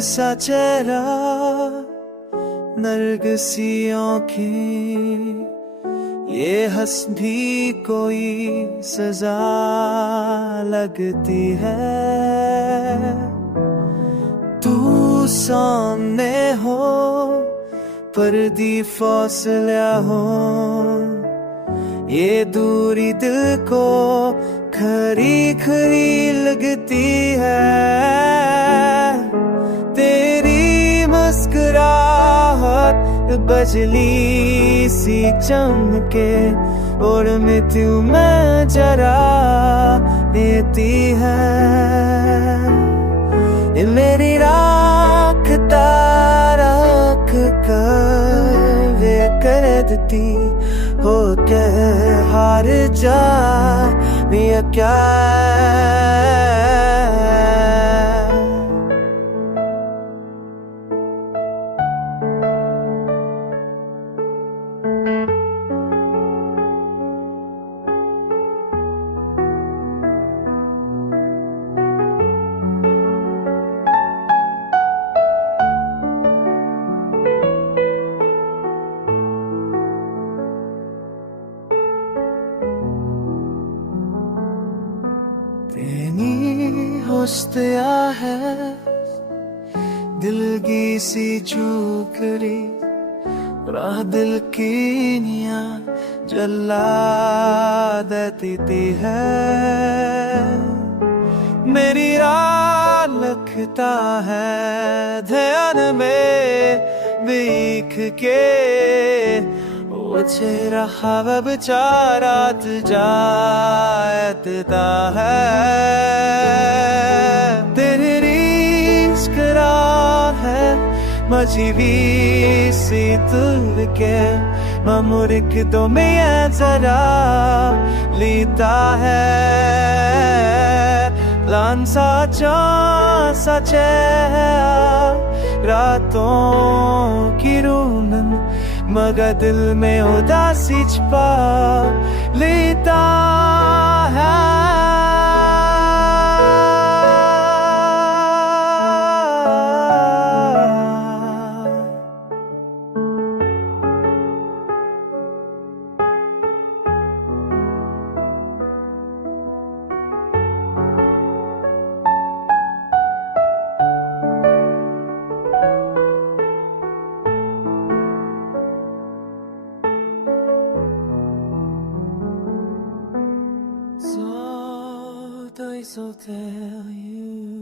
सा चेहरा, नरगिसी आँखें, ये हंस भी कोई सजा लगती है। तू सामने हो पर दी फासला हो, ये दूरी दिल को खरी खरी लगती है। तेरी मुस्कुराहट बजली सी चमके और मृत्यु में जरा देती है। ये मेरी राखता रख कर वे कर देती हो के हार जा मैं क्या। तेरी हौसला है दिल की सी चूकरी, राह दिल की निया जला देती है। मेरी राह लगता है ध्यान में देख के, वो चेहरा हवा बेचारा जाता है। तेरी मुस्कुरा है मजीवी सी तुल के, ममुरिक दो में जरा लेता है। लान सा चा रातों की रूनन, मगर दिल में उदासी छुपा लेता है। So I so tell you.